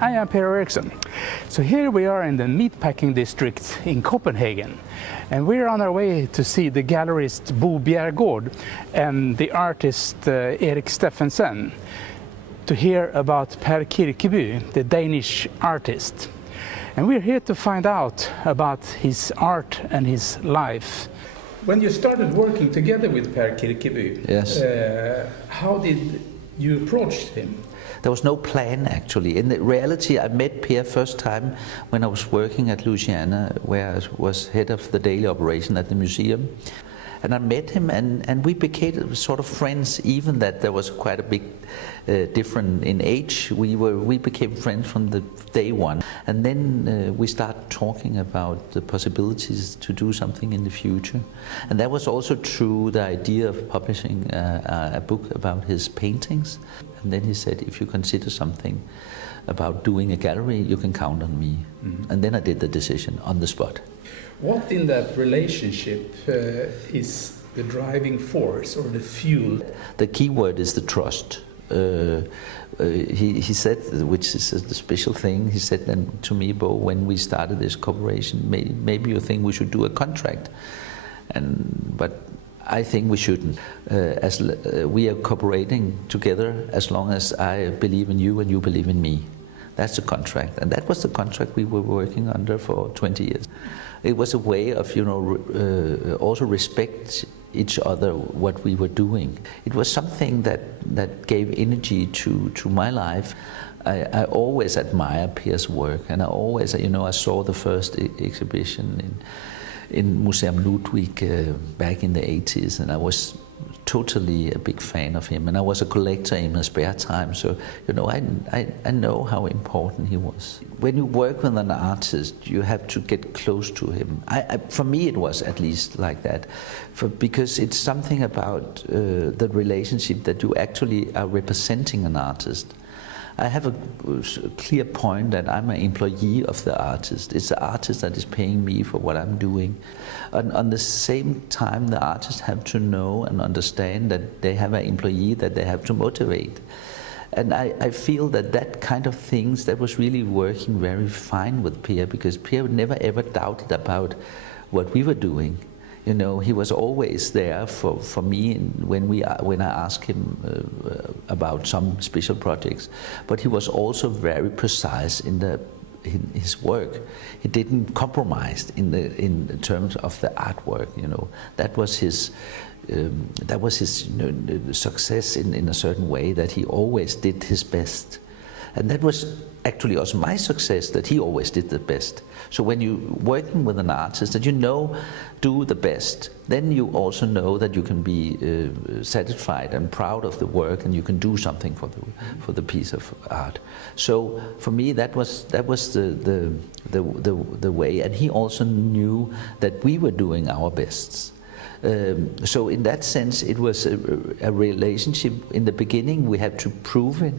I am Per Eriksson. So here we are in the meatpacking district in Copenhagen, and we're on our way to see the gallerist Bo Bjerggaard and the artist Erik Steffensen, to hear about Per Kirkeby, the Danish artist. And we're here to find out about his art and his life. When you started working together with Per Kirkeby, yes. How did you approach him? There was no plan, actually. In reality, I met Per first time when I was working at Louisiana, where I was head of the daily operation at the museum. And I met him, and we became sort of friends, even that there was quite a big difference in age. We became friends from the day one. And then we started talking about the possibilities to do something in the future. And that was also true, the idea of publishing a book about his paintings. And then he said, if you consider something about doing a gallery, you can count on me. Mm-hmm. And then I did the decision on the spot. What in that relationship is the driving force or the fuel? The key word is the trust. He said, which is the special thing, he said then to me, Bo, when we started this cooperation, maybe you think we should do a contract. But I think we shouldn't. We are cooperating together as long as I believe in you and you believe in me. That's the contract, and that was the contract we were working under for 20 years. It was a way of, also respect each other, what we were doing. It was something that gave energy to my life. I always admire Per's work, and I always, I saw the first exhibition in Museum Ludwig back in the 80s, and I was totally a big fan of him, and I was a collector in my spare time, so I know how important he was. When you work with an artist, you have to get close to him. For me, it was at least like that, because it's something about the relationship that you actually are representing an artist. I have a clear point that I'm an employee of the artist. It's the artist that is paying me for what I'm doing. And on the same time, the artists have to know and understand that they have an employee that they have to motivate. And I feel that kind of things, that was really working very fine with Per, because Per never ever doubted about what we were doing. He was always there for me when I asked him about some special projects. But he was also very precise in his work. He didn't compromise in terms of the artwork. That was his success in a certain way, that he always did his best. And that was actually also my success, that he always did the best. So when you're working with an artist that do the best, then you also know that you can be satisfied and proud of the work, and you can do something for the piece of art. So for me, that was the way, and he also knew that we were doing our best. So in that sense, it was a relationship. In the beginning, we had to prove it,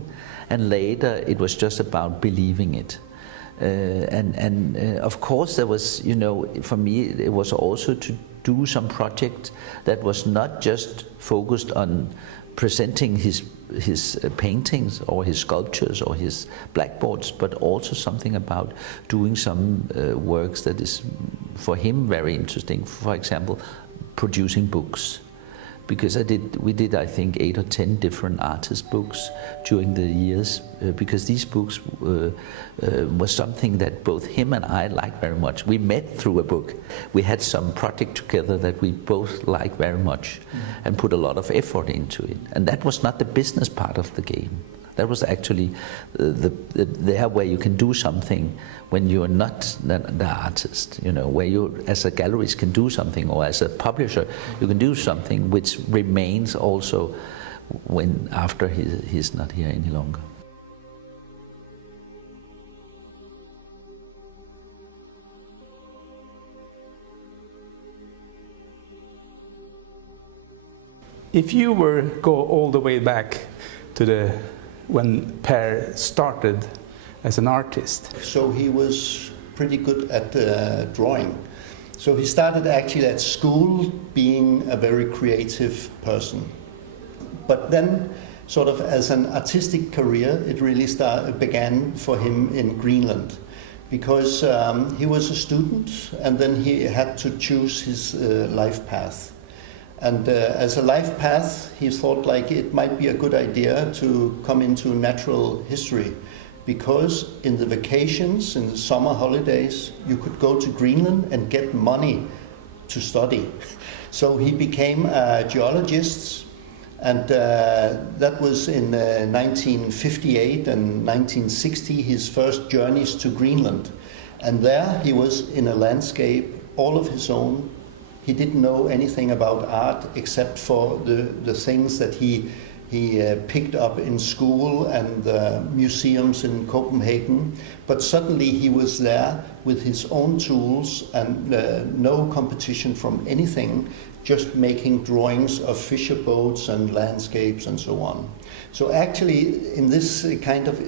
and later it was just about believing it. Of course, there was, for me, it was also to do some project that was not just focused on presenting his paintings or his sculptures or his blackboards, but also something about doing some works that is for him very interesting. For example, producing books. Because we did, I think, 8 or 10 different artist books during the years, because these books was something that both him and I liked very much. We met through a book. We had some project together that we both liked very much, and put a lot of effort into it. And that was not the business part of the game. That was actually there where you can do something when you're not the artist, where you as a gallerist can do something, or as a publisher you can do something which remains also after he's not here any longer. If you were go all the way back to when Per started as an artist. So he was pretty good at drawing. So he started actually at school being a very creative person. But then sort of as an artistic career, it really began for him in Greenland, because he was a student and then he had to choose his life path. And as a life path, he thought like it might be a good idea to come into natural history, because in the vacations, in the summer holidays, you could go to Greenland and get money to study. So he became a geologist, and that was in 1958 and 1960, his first journeys to Greenland. And there he was in a landscape all of his own. He didn't know anything about art except for the things that he picked up in school and museums in Copenhagen. But suddenly he was there with his own tools and no competition from anything, just making drawings of fisher boats and landscapes and so on. So actually in this kind of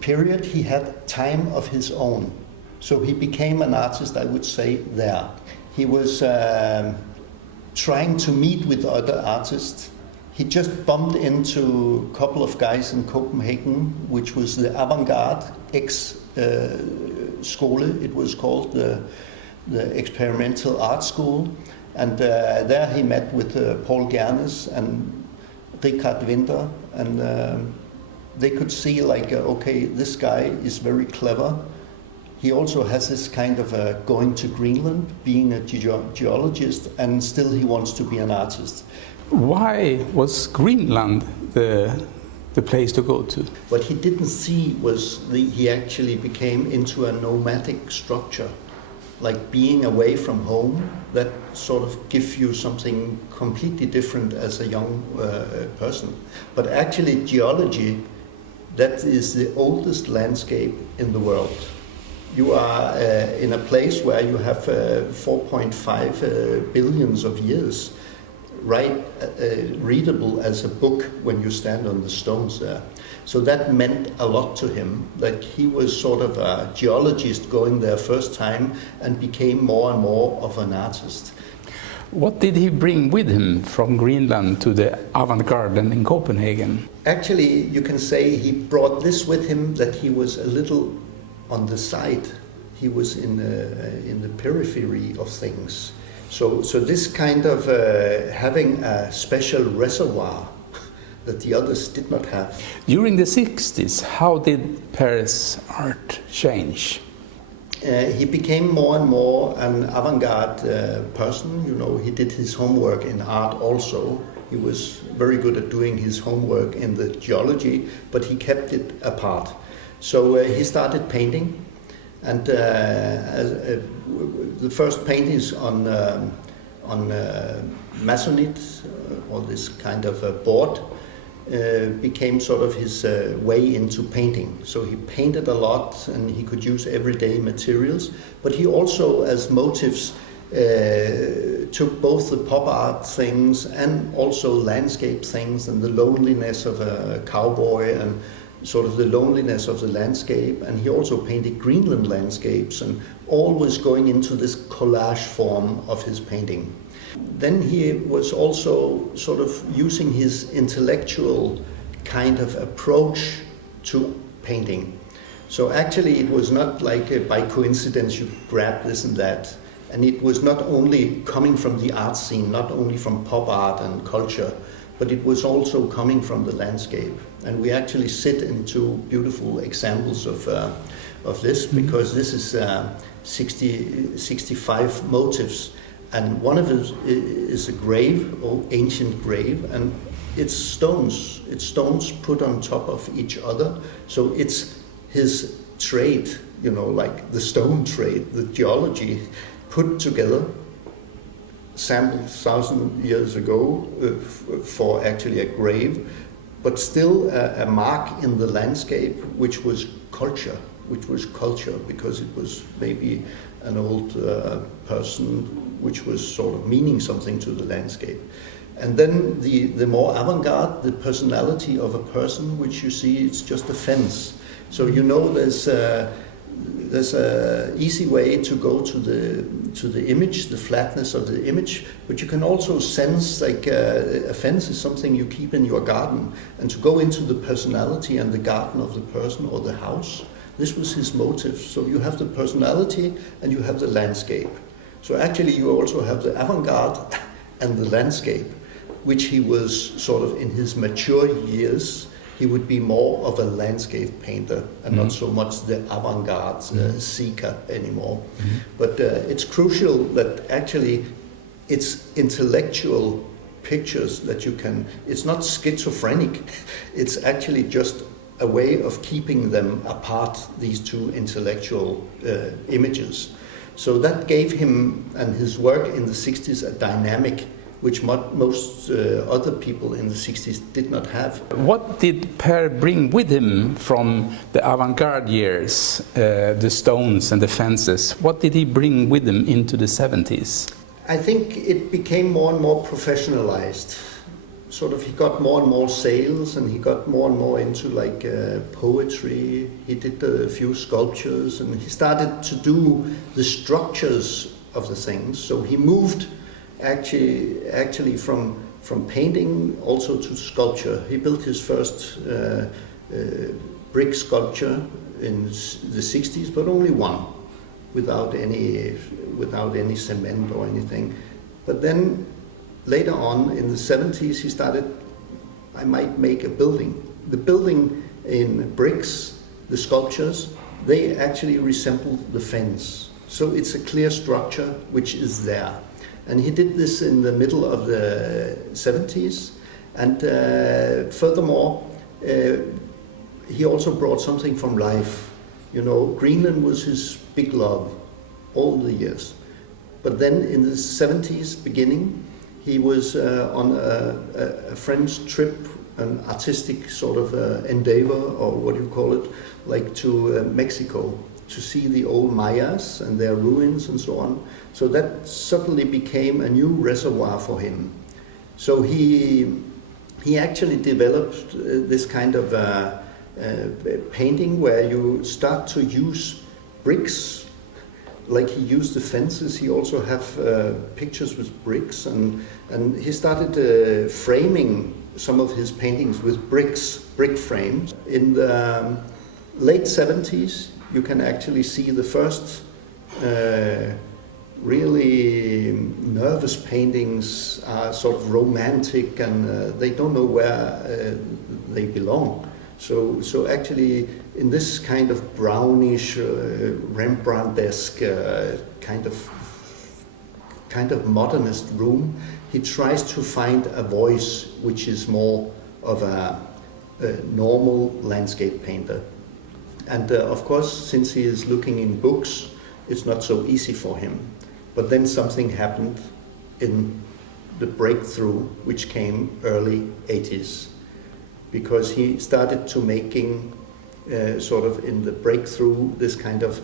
period he had time of his own. So he became an artist, I would say, there. He was trying to meet with other artists. He just bumped into a couple of guys in Copenhagen, which was the avant-garde Skole, it was called, the experimental art school. And there he met with Paul Gernes and Richard Winter, and they could see like, okay, this guy is very clever. He also has this kind of going to Greenland, being a geologist, and still he wants to be an artist. Why was Greenland the place to go to? What he didn't see was he actually became into a nomadic structure, like being away from home. That sort of gives you something completely different as a young person. But actually geology, that is the oldest landscape in the world. You are in a place where you have 4.5 billions of years, readable as a book when you stand on the stones there. So that meant a lot to him, that he was sort of a geologist going there first time and became more and more of an artist. What did he bring with him from Greenland to the avant-garde in Copenhagen? Actually, you can say he brought this with him, that he was a little on the side. He was in the periphery of things. So this kind of having a special reservoir that the others did not have. During the 60s, how did Per's art change? He became more and more an avant-garde person. You know, he did his homework in art also. He was very good at doing his homework in the geology, but he kept it apart. So he started painting, and the first paintings on masonite, or this kind of board, became sort of his way into painting. So he painted a lot, and he could use everyday materials, but he also, as motifs, took both the pop art things and also landscape things, and the loneliness of a cowboy and sort of the loneliness of the landscape. And he also painted Greenland landscapes, and always going into this collage form of his painting. Then he was also sort of using his intellectual kind of approach to painting. So actually it was not like by coincidence you grab this and that. And it was not only coming from the art scene, not only from pop art and culture, but it was also coming from the landscape. And we actually sit into beautiful examples of this, because this is 65 motifs. And one of it is a grave, ancient grave, and it's stones put on top of each other. So it's his trade, you know, like the stone trade, the geology, put together, sampled 1,000 years ago for actually a grave, but still a mark in the landscape, which was culture, because it was maybe an old person which was sort of meaning something to the landscape. And then the more avant-garde, the personality of a person, which you see, it's just a fence. So you know there's there's a easy way to go to the image, the flatness of the image, but you can also sense like a fence is something you keep in your garden, and to go into the personality and the garden of the person or the house. This was his motive. So you have the personality and you have the landscape. So actually you also have the avant-garde and the landscape, which he was sort of in his mature years. He would be more of a landscape painter and not so much the avant-garde seeker anymore. But it's crucial that actually it's intellectual pictures that you can, it's not schizophrenic, it's actually just a way of keeping them apart, these two intellectual images. So that gave him and his work in the 60s a dynamic which most other people in the 60s did not have. What did Per bring with him from the avant-garde years, the stones and the fences? What did he bring with him into the 70s? I think it became more and more professionalized. Sort of he got more and more sales, and he got more and more into like poetry. He did a few sculptures, and he started to do the structures of the things. So he moved actually from painting also to sculpture. He built his first brick sculpture in the 60s, but only one, without any cement or anything. But then later on in the 70s he started, I might make a building. The building in bricks, the sculptures, they actually resemble the fence. So it's a clear structure which is there. And he did this in the middle of the 70s. And furthermore, he also brought something from life. You know, Greenland was his big love all the years. But then in the 70s beginning, he was on a friend's trip, an artistic sort of endeavor, or what do you call it, like to Mexico, to see the old Mayas and their ruins and so on. So that suddenly became a new reservoir for him. So he actually developed this kind of painting where you start to use bricks, like he used the fences. He also have pictures with bricks, and he started framing some of his paintings with bricks, brick frames. In the late 70s, you can actually see the first really nervous paintings are sort of romantic, and they don't know where they belong. So actually, in this kind of brownish, Rembrandt-esque kind of modernist room, he tries to find a voice which is more of a normal landscape painter. And of course, since he is looking in books, it's not so easy for him. But then something happened in the breakthrough, which came early 80s, because he started to making sort of in the breakthrough this kind of,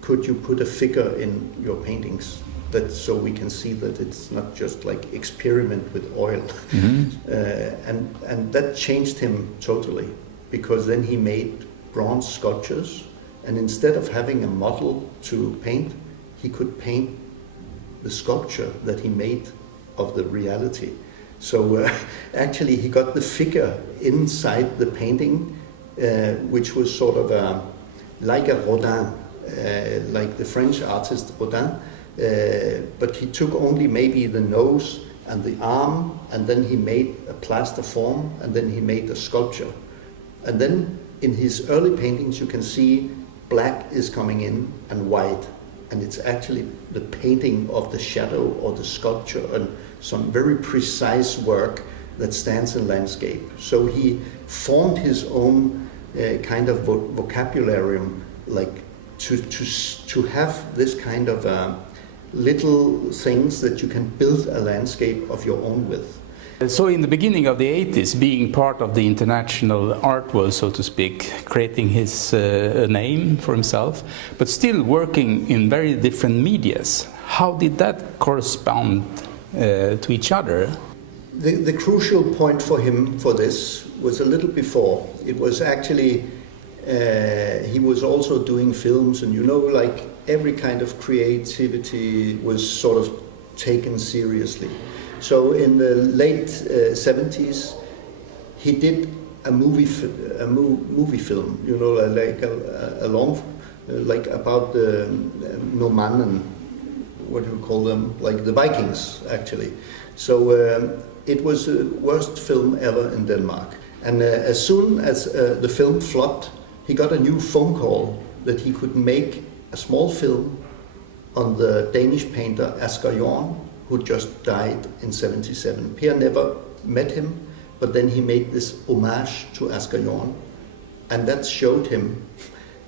could you put a figure in your paintings, that so we can see that it's not just like experiment with oil. And that changed him totally, because then he made bronze sculptures, and instead of having a model to paint, he could paint the sculpture that he made of the reality. So actually he got the figure inside the painting, which was sort of like a Rodin, like the French artist Rodin, but he took only maybe the nose and the arm, and then he made a plaster form, and then he made a sculpture. And then in his early paintings you can see black is coming in and white, and it's actually the painting of the shadow or the sculpture, and some very precise work that stands in landscape. So he formed his own kind of vocabularium, like to have this kind of little things that you can build a landscape of your own with. So in the beginning of the 80s, being part of the international art world, so to speak, creating his name for himself, but still working in very different medias, how did that correspond to each other? The crucial point for him for this was a little before. It was actually He was also doing films, and like every kind of creativity was sort of taken seriously. So in the late 70s, he did a movie film, like a long, like about the Normannen, what do you call them, like the Vikings, actually. So it was the worst film ever in Denmark. And as soon as the film flopped, he got a new phone call that he could make a small film on the Danish painter Asger Jorn, who just died in 77. Per never met him, but then he made this homage to Asger Jorn, and that showed him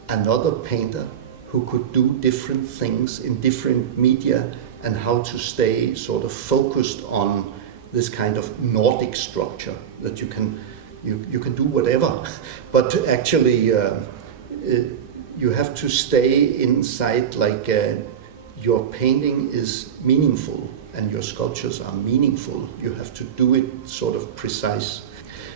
another painter who could do different things in different media and how to stay sort of focused on this kind of Nordic structure that you can do whatever, but actually you have to stay inside, like your painting is meaningful and your sculptures are meaningful. You have to do it sort of precise.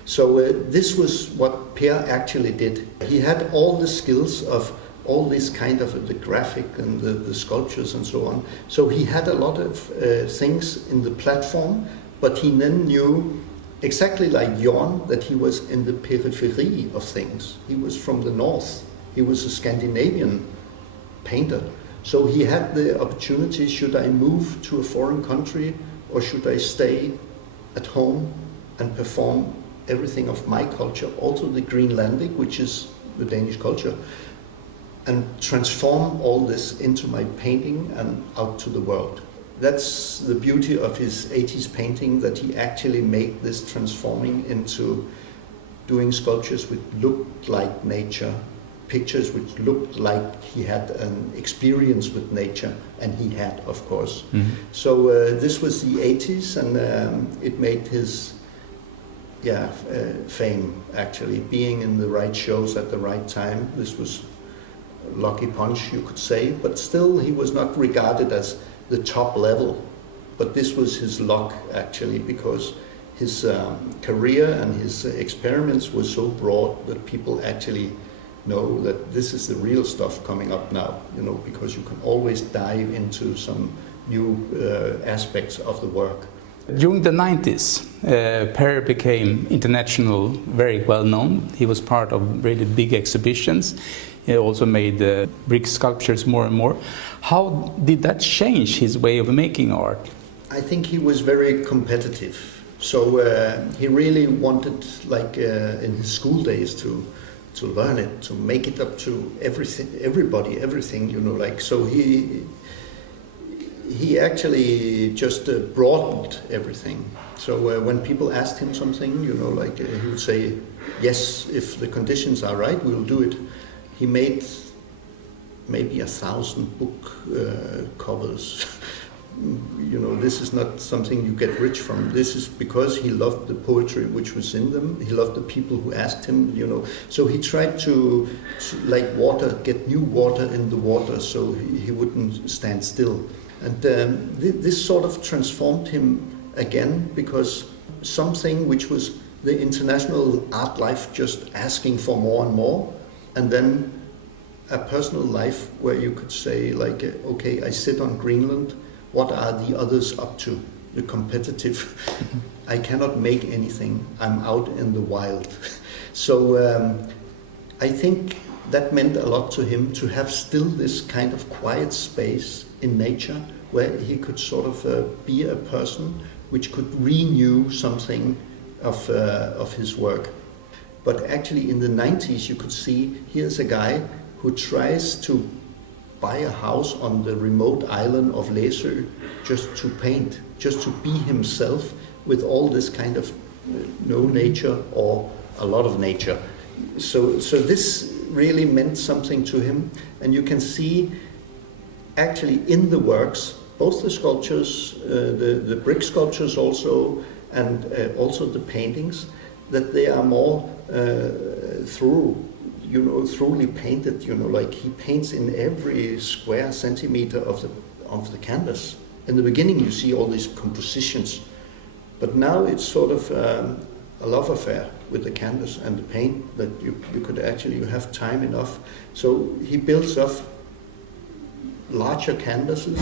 So this was what Per actually did. He had all the skills of all this kind of the graphic and the sculptures and so on. So he had a lot of things in the platform, but he then knew, exactly like Jorn, that he was in the periphery of things. He was from the north. He was a Scandinavian painter. So he had the opportunity, should I move to a foreign country or should I stay at home and perform everything of my culture, also the Greenlandic, which is the Danish culture, and transform all this into my painting and out to the world. That's the beauty of his 80s painting, that he actually made this transforming into doing sculptures which looked like nature, pictures which looked like he had an experience with nature, and he had, of course. Mm-hmm. So this was the 80s, and it made his fame, actually, being in the right shows at the right time. This was a lucky punch, you could say, but still he was not regarded as the top level. But this was his luck, actually, because his career and his experiments were so broad that people actually know that this is the real stuff coming up now, because you can always dive into some new aspects of the work. During the 90s, Per became international, very well known. He was part of really big exhibitions. He also made brick sculptures more and more. How did that change his way of making art? I think he was very competitive. So he really wanted, like in his school days, to learn it, to make it up to everything, like, so he actually just broadened everything. So when people asked him something, like he would say, yes, if the conditions are right, we'll do it. He made maybe 1,000 book covers. This is not something you get rich from. This is because he loved the poetry which was in them. He loved the people who asked him, So he tried to like water, get new water in the water, so he wouldn't stand still. And this sort of transformed him again, because something which was the international art life just asking for more and more, and then a personal life where you could say, like, okay, I sit on Greenland, what are the others up to? The competitive, I cannot make anything, I'm out in the wild. So I think that meant a lot to him, to have still this kind of quiet space in nature where he could sort of be a person which could renew something of his work. But actually in the 90s you could see, here's a guy who tries to buy a house on the remote island of Læsø just to paint, just to be himself with all this kind of no nature or a lot of nature. So this really meant something to him, and you can see actually in the works, both the sculptures, the brick sculptures also, and also the paintings, that they are more thoroughly painted, like he paints in every square centimeter of the canvas. In the beginning you see all these compositions, but now it's sort of a love affair, with the canvas and the paint, that you could actually, you have time enough. So he builds up larger canvases.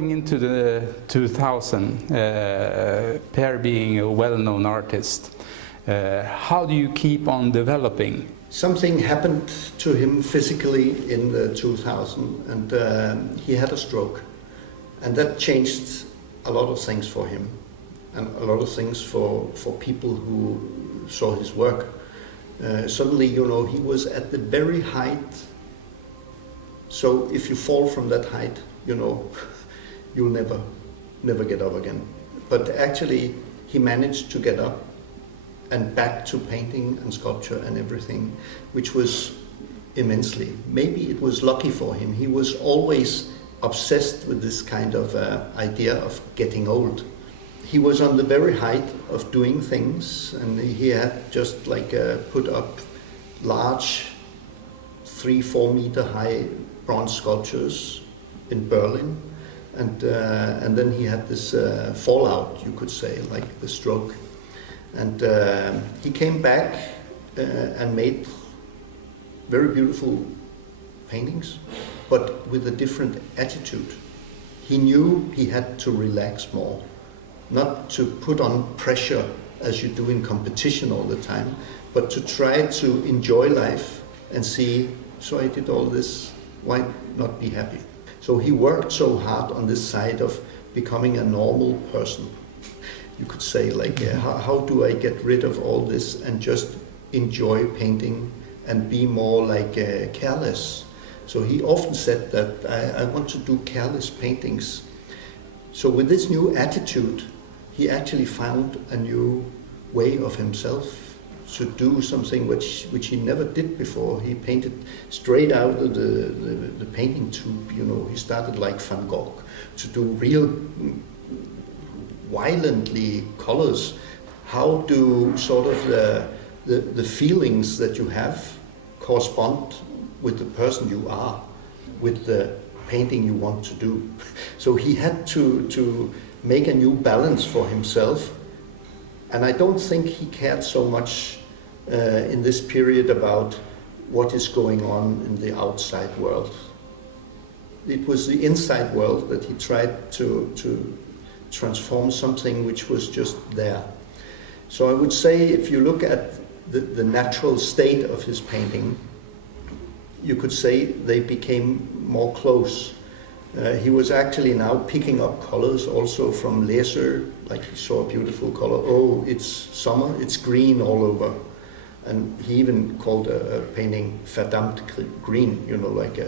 Into the 2000, Per being a well-known artist, how do you keep on developing? Something happened to him physically in the 2000, and he had a stroke, and that changed a lot of things for him, and a lot of things for people who saw his work. Suddenly, you know, he was at the very height. So if you fall from that height, you know, you'll never get up again. But actually, he managed to get up and back to painting and sculpture and everything, which was immensely. Maybe it was lucky for him. He was always obsessed with this kind of idea of getting old. He was on the very height of doing things, and he had just like put up large 3-4 meter high bronze sculptures in Berlin. And then he had this fallout, you could say, like the stroke. And he came back and made very beautiful paintings, but with a different attitude. He knew he had to relax more, not to put on pressure as you do in competition all the time, but to try to enjoy life and see, so I did all this, why not be happy? So he worked so hard on this side of becoming a normal person. You could say, like, how do I get rid of all this and just enjoy painting and be more like careless? So he often said that I want to do careless paintings. So with this new attitude, he actually found a new way of himself to do something which he never did before. He painted straight out of the painting tube, you know. He started like Van Gogh to do real violently colors. How do sort of the feelings that you have correspond with the person you are, with the painting you want to do? So he had to make a new balance for himself. And I don't think he cared so much in this period about what is going on in the outside world. it was the inside world that he tried to transform something which was just there. So I would say if you look at the natural state of his painting, you could say they became more close. He was actually now picking up colors also from laser, like he saw a beautiful color. Oh, it's summer, it's green all over. And he even called a painting verdammt green, you know, like,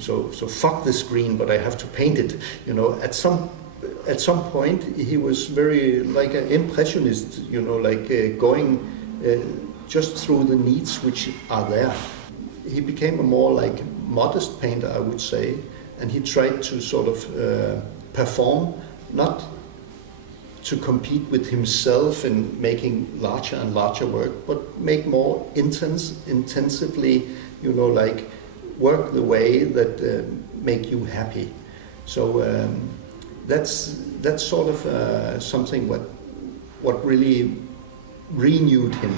so fuck this green, but I have to paint it. You know, at some point he was very like an impressionist, you know, like going just through the needs which are there. He became a more like modest painter, I would say, and he tried to sort of perform, not to compete with himself in making larger and larger work, but make more intensively, you know, like work the way that make you happy. So that's sort of something what really renewed him.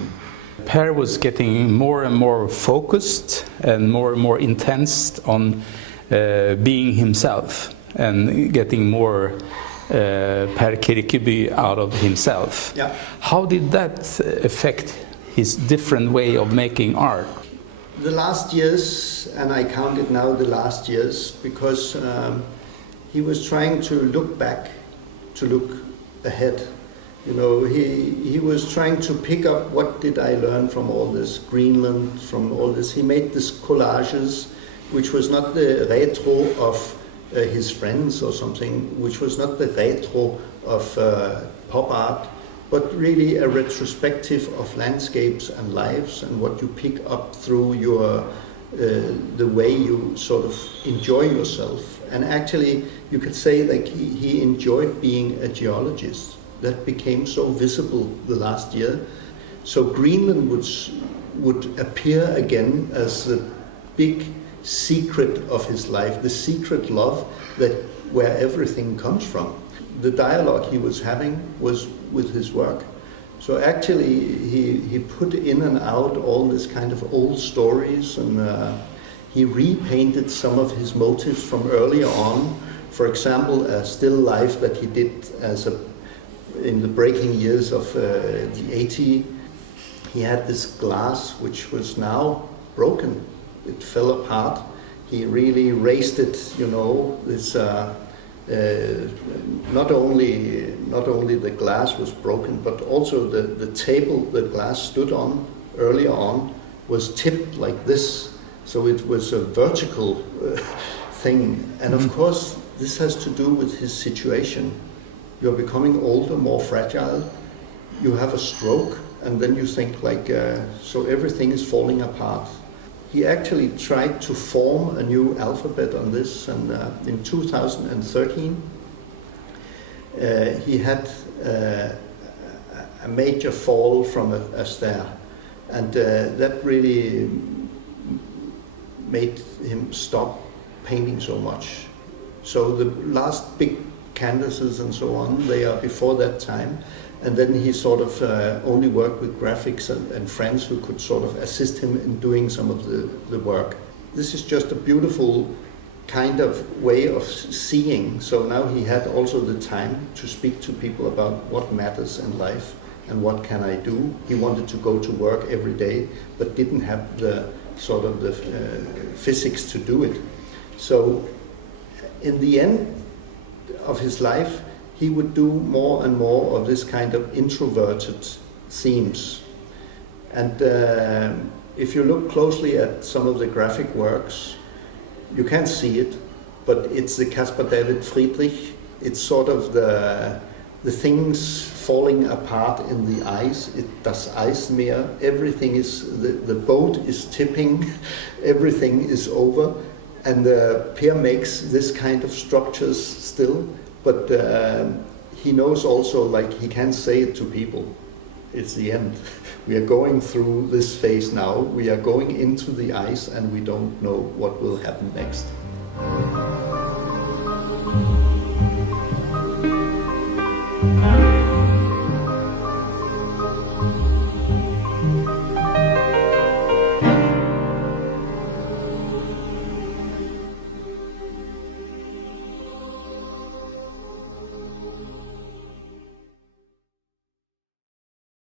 Per was getting more and more focused and more intense on being himself and getting more Per Kirkeby out of himself. Yeah. How did that affect his different way of making art? The last years, and I count it now the last years, because he was trying to look back, to look ahead. You know, he was trying to pick up what did I learn from all this Greenland, from all this. He made these collages, which was not the retro of his friends or something, which was not the retro of pop art, but really a retrospective of landscapes and lives and what you pick up through your the way you sort of enjoy yourself. And actually, you could say that he enjoyed being a geologist. That became so visible the last year. So Greenland would appear again as the big secret of his life, the secret love that where everything comes from. The dialogue he was having was with his work. So actually he put in and out all this kind of old stories, and he repainted some of his motifs from earlier on. For example, a still life that he did in the breaking years of the 80s. He had this glass which was now broken. It fell apart. He really raised it, you know. This not only the glass was broken, but also the table the glass stood on earlier on was tipped like this. So it was a vertical thing. And of course, this has to do with his situation. You're becoming older, more fragile. You have a stroke, and then you think like, so everything is falling apart. He actually tried to form a new alphabet on this, and in 2013 he had a major fall from a stair, and that really made him stop painting so much. So the last big canvases and so on, they are before that time. And then he sort of only worked with graphics and friends who could sort of assist him in doing some of the work. This is just a beautiful kind of way of seeing. So now he had also the time to speak to people about what matters in life and what can I do. He wanted to go to work every day, but didn't have the sort of the physics to do it. So in the end of his life, he would do more and more of this kind of introverted themes. And if you look closely at some of the graphic works, you can't see it, but it's the Caspar David Friedrich. It's sort of the things falling apart in the ice. Das Eismeer. Everything is, the boat is tipping, everything is over. And Per makes this kind of structures still, but he knows also, like, he can't say it to people. It's the end. We are going through this phase now. We are going into the ice, and we don't know what will happen next.